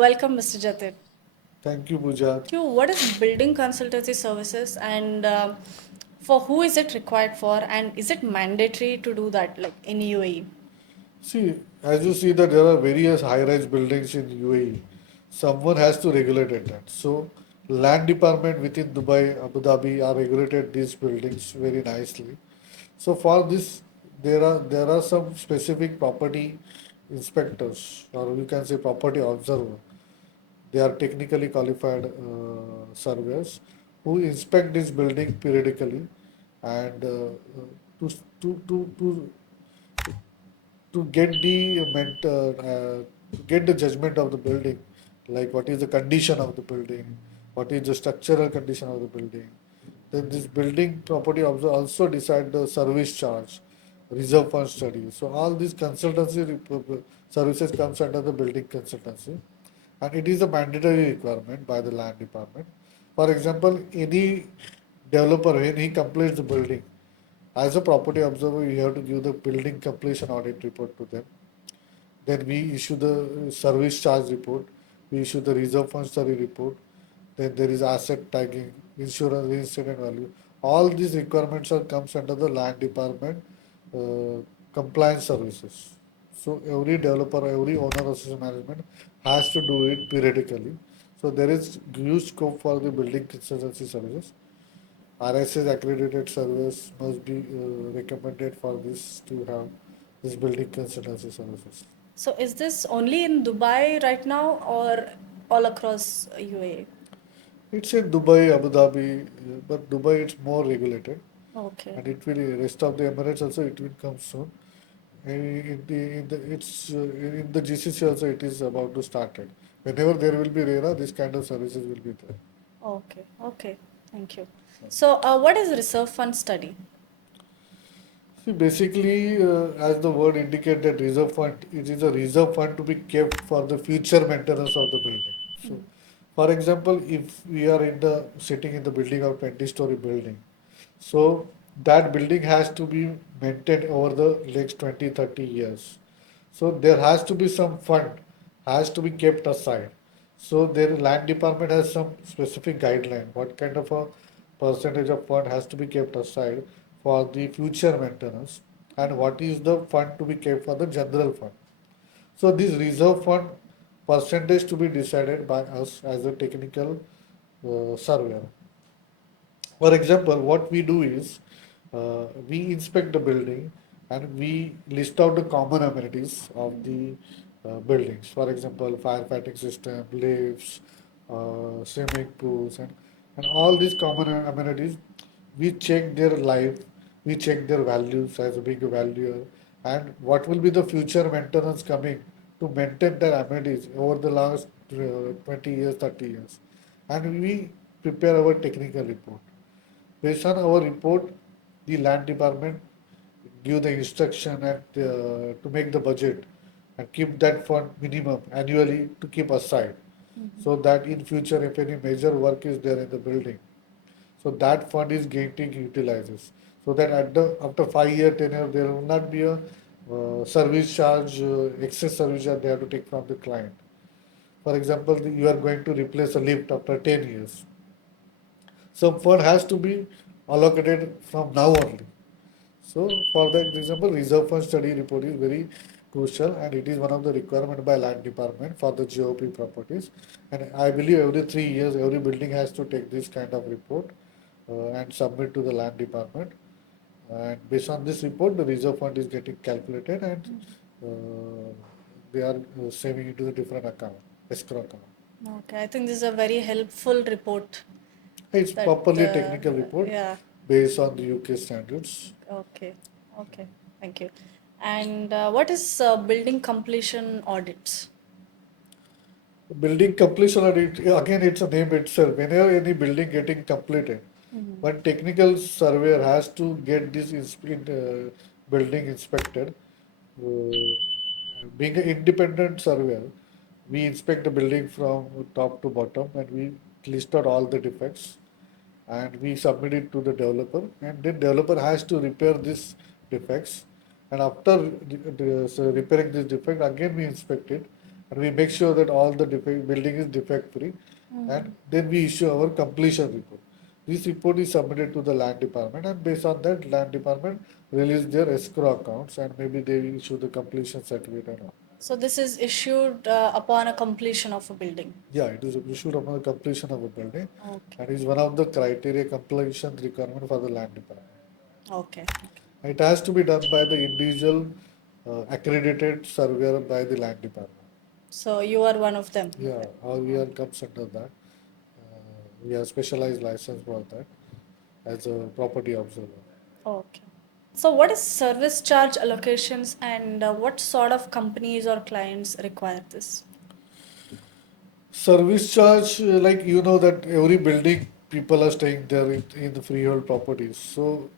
Welcome, Mr. Jatin. Thank you, Pooja. What is building consultancy services and for who is it required for, and is it mandatory to do that like in U.A.E? See, as you see that there are various high-rise buildings in U.A.E. Someone has to regulate that. So, land department within Dubai, Abu Dhabi are regulated these buildings very nicely. So for this, there are some specific property inspectors, or you can say property observer. They are technically qualified surveyors who inspect this building periodically and to, to get the to get the judgment of the building, like what is the condition of the building, what is the structural condition of the building. Then this building property also decide the service charge, reserve fund study. So all these services comes under the building consultancy, and it is a mandatory requirement by the land department. For example, any developer when he completes the building, as a property observer, you have to give the building completion audit report to them. Then we issue the service charge report, we issue the reserve fund study report, then there is asset tagging, insurance reinstatement value. All these requirements are comes under the land department compliance services. So every developer, every owner of system management has to do it periodically. So there is huge scope for the building consultancy services. RSS accredited service must be recommended for this to have this building consultancy services. So is this only in Dubai right now or all across U.A.E? It's in Dubai, Abu Dhabi, but Dubai it's more regulated, Okay. and it will rest of the Emirates also it will come soon. In the GCC also it is about to start it. Whenever there will be RERA, this kind of services will be there. Okay. Okay. Thank you. So, what is reserve fund study? See, basically, as the word indicates, that reserve fund, it is a reserve fund to be kept for the future maintenance of the building. So, for example, if we are sitting in the building of 20-story building, so that building has to be maintained over the next 20, 30 years. So there has to be some fund has to be kept aside. So their land department has some specific guideline. What kind of a percentage of fund has to be kept aside for the future maintenance, and what is the fund to be kept for the general fund. So this reserve fund percentage to be decided by us as a technical surveyor. For example, what we do is we inspect the building and we list out the common amenities of the buildings. For example, firefighting system, lifts, swimming pools, and all these common amenities. We check their life, we check their values as a big value, and what will be the future maintenance coming to maintain their amenities over the last 20 years, 30 years. And we prepare our technical report. Based on our report, the land department give the instruction and to make the budget and keep that fund minimum annually to keep aside, so that in future if any major work is there in the building, so that fund is getting utilizes. So that at the after 5 year tenure there will not be a service charge, excess service charge they have to take from the client. For example, you are going to replace a lift after 10 years. Some fund has to be allocated from now only. So for that example, reserve fund study report is very crucial, and it is one of the requirement by land department for the GOP properties. And I believe every 3 years, every building has to take this kind of report and submit to the land department. And based on this report, the reserve fund is getting calculated, and they are saving into the different account, escrow account. Okay, I think this is a very helpful report. It's That properly a technical report yeah. based on the UK standards. Okay. Okay. Thank you. And what is building completion audits? Building completion audit, again, it's a name itself. Whenever any building getting completed, one technical surveyor has to get this building inspected. Being an independent surveyor, we inspect the building from top to bottom and we list out all the defects and we submit it to the developer, and then developer has to repair these defects, and after repairing this defect again we inspect it and we make sure that all the building is defect free, and then we issue our completion report. This report is submitted to the land department, and based on that, land department release their escrow accounts, and maybe they issue the completion certificate and all. So this is issued upon a completion of a building. Yeah, it is issued upon the completion of a building, Okay. and is one of the criteria completion requirement for the land department. Okay. It has to be done by the individual accredited surveyor by the land department. So you are one of them. Yeah, our year comes under that. We have specialized license for that as a property observer. Okay. So what is service charge allocations and what sort of companies or clients require this? Service charge, like you know that every building people are staying there in the freehold properties, so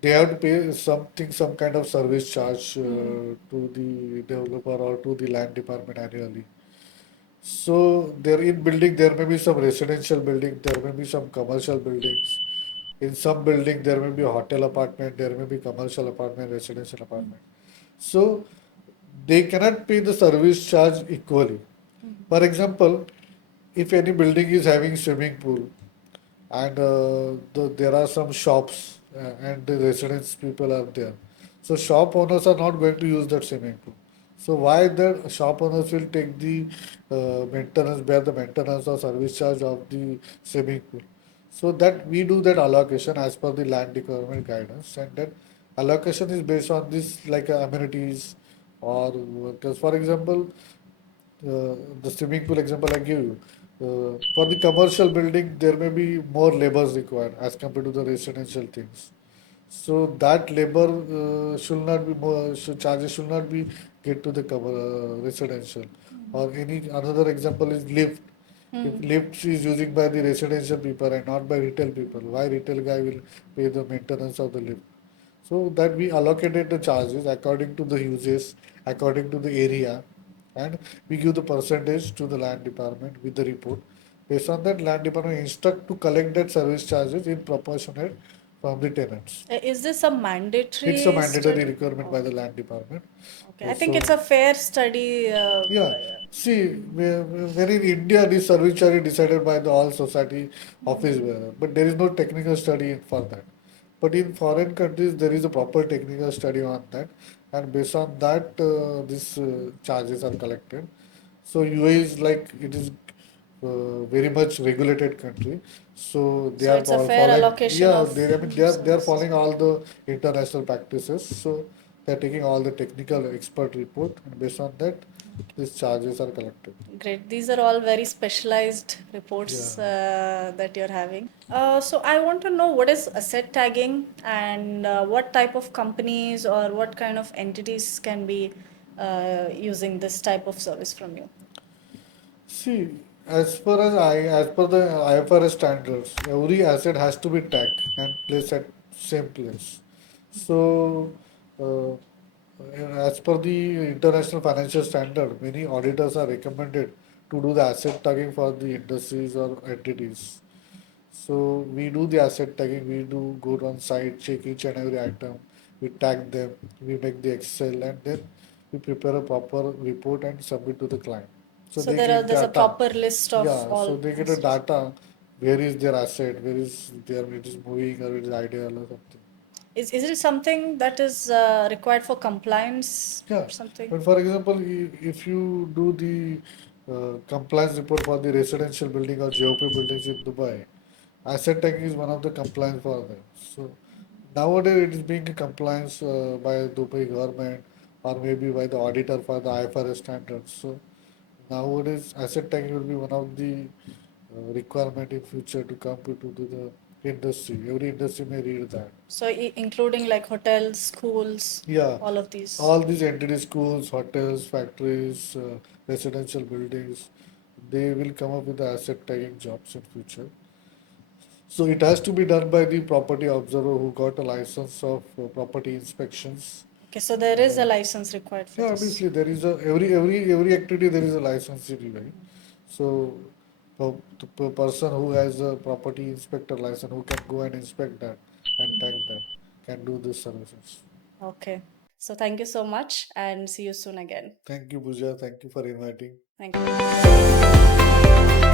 they have to pay something, some kind of service charge to the developer or to the land department annually. So there in building there may be some residential building, there may be some commercial buildings. In some building there may be a hotel apartment, there may be commercial apartment, residential apartment. So they cannot pay the service charge equally. For example, if any building is having swimming pool and there are some shops and the residents people are there, so shop owners are not going to use that swimming pool. So why the shop owners will take the maintenance, bear the maintenance or service charge of the swimming pool? So that we do that allocation as per the land requirement guidance, and that allocation is based on this like amenities or because for example the swimming pool example I give you. For the commercial building, there may be more labors required as compared to the residential things. So that labor should not be more, charges should not be get to the residential. Or any another example is lift. If lift is using by the residential people and not by retail people, why retail guy will pay the maintenance of the lift? So that we allocated the charges according to the uses, according to the area, and we give the percentage to the land department with the report. Based on that, land department instruct to collect that service charges in proportionate from the tenants. Is this a It's a mandatory mandatory study? requirement by the land department. Okay, I think So it's a fair study. yeah, see, when in India, this service charge is decided by the all society office bearer, but there is no technical study for that. But in foreign countries, there is a proper technical study on that, and based on that, these charges are collected. So UAE is like it is very much regulated country, so they So are it's a fair following. allocation Yeah, of they I mean they are services. following all the international practices. So they are taking all the technical expert report, and based on that, these charges are collected. Great. These are all very specialized Yeah. reports that you're having. So I want to know what is asset tagging and what type of companies or what kind of entities can be using this type of service from you. See, as per the IFRS standards, every asset has to be tagged and placed at same place. So, uh, as per the international financial standard, many auditors are recommended to do the asset tagging for the industries or entities. So we do the asset tagging, we do go on site, check each and every item, we tag them, we make the Excel, and then we prepare a proper report and submit to the client. So So they get there's a data. proper list of Yeah, so all they get a assets. data, where is their asset, where is their it is moving or it is ideal or something. Is it something that is required for compliance Yeah, or something? but for example, if you do the compliance report for the residential building or GOP buildings in Dubai, asset tagging is one of the compliance for them. So nowadays it is being compliance by Dubai government or maybe by the auditor for the IFRS standards. So nowadays asset tagging will be one of the requirement in future to come to the industry. Every industry may read that. So including like hotels, schools, Yeah, all of these. all these entities, schools, hotels, factories, residential buildings, they will come up with the asset tagging jobs in future. So it has to be done by the property observer who got a license of property inspections. Okay, so there is a license required for Yeah, this. obviously there is a every activity there is a license in UAE. So the person who has a property inspector license who can go and inspect that and tag that can do these services. Okay. So thank you so much and see you soon again. Thank you, Pooja. Thank you for inviting. Thank you.